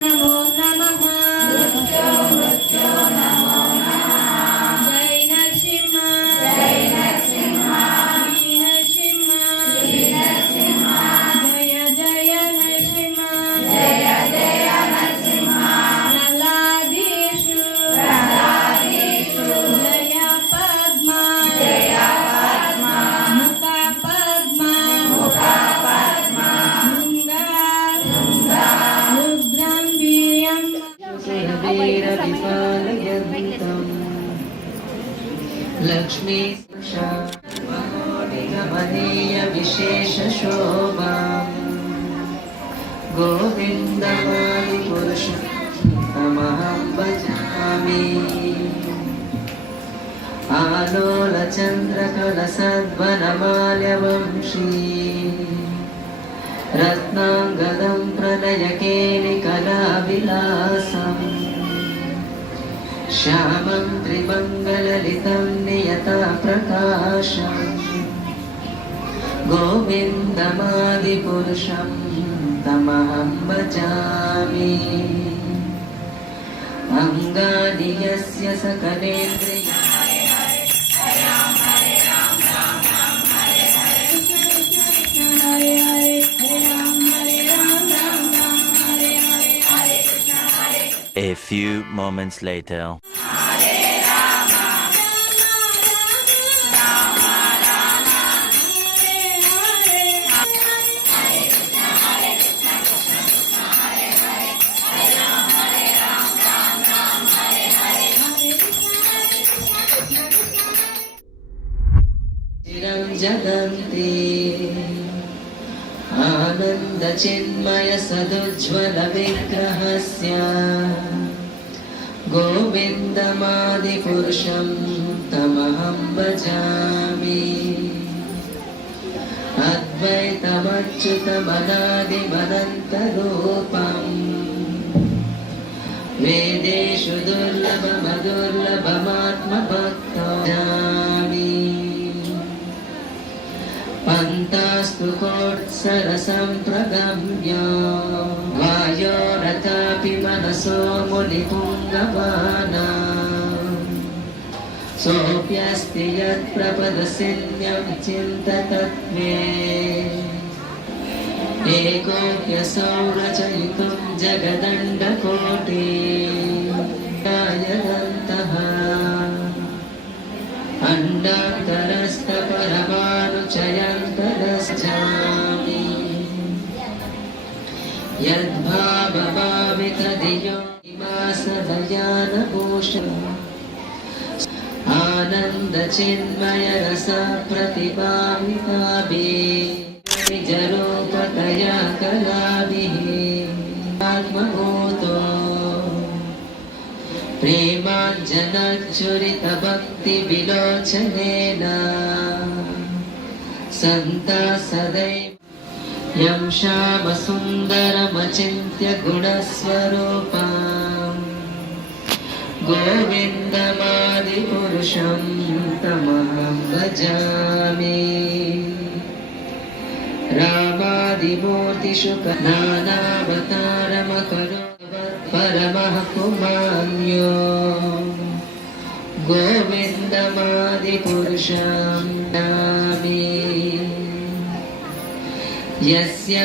नमो नमः जय नरसिंह जय नरसिंह जय जय नरसिंह जय जय नरसिंह प्रहलादीषु जय पद्मा मुख पद्मा रुद्रं वीर्यं सुरवीरविपालयन्तम् लक्ष्मी महोनिगमनीय विशेषशोभाम् गोविन्दमादिपुरुषं तमहं भजामि आलोलचन्द्रकलसद्वनमाल्यवंशी रत्नाङ्गदं प्रणयकेलिकलाविलासम् श्यामं त्रिमङ्गललितं नियताप्रकाशम् गोविन्दमादिपुरुषं तमहं भजामि अङ्गानि यस्य सकलेन्द्रियाणि A few moments later. चिरं जगन्ति आनन्दचिन्मय सदुज्ज्वल विग्रहस्य गोविन्दमादिपुरुषं तमहं भजामि अद्वैतमच्युतमनादिमनन्तरूपम् वेदेषु दुर्लभमदुर्लभमात्मभक्तानि पन्तास्तु कोत्सरसम्प्रगम्य वायोरथापि मनसो मुनिपुङ्गवाना सोऽप्यस्ति यत्प्रपदसिन्यं चिन्ततत्त्वे एकोऽप्यसौ रचयितुं जगदण्डकोटिः अण्डान्तरस्थपरमाणुचयन्तरश्चामि यद्भावभावितधियो इमासदयानभूषण आनन्दचिन्मयरसप्रतिभाविताभिः निजरूपतया कलाभिः आत्मभूतो प्रेमाञ्जनच्चुरितभक्तिविलोचनेन सन्ता सदैव यं श्यामसुन्दरमचिन्त्य गुणस्वरूपम् गोविन्दमादिपुरुषं तमहं भजामि रामादिमूर्तिषु नानावतारमकरो परमः पुमान्यो गोविन्दमादिपुरुषं नमामि यस्य